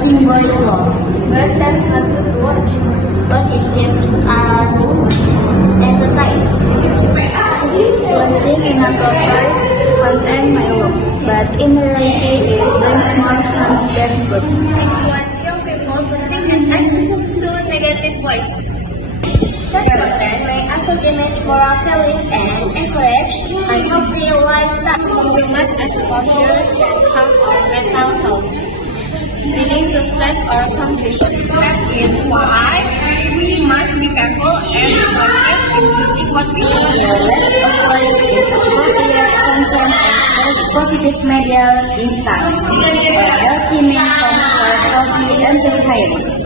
watching boys love. But that's not good to watch. But it gives us entertainment. Watching inappropriate content may work, but in reality it brings more fun than good. Influence young people to think and to negative voice. Such content may also diminish moral values and encourage unhealthy lifestyle. Too much exposure can harm our mental health, leading to stress or confusion. That is why we must be careful and selective in choosing what we Appropriate content and positive media instance. Ultimate for healthy entertainment.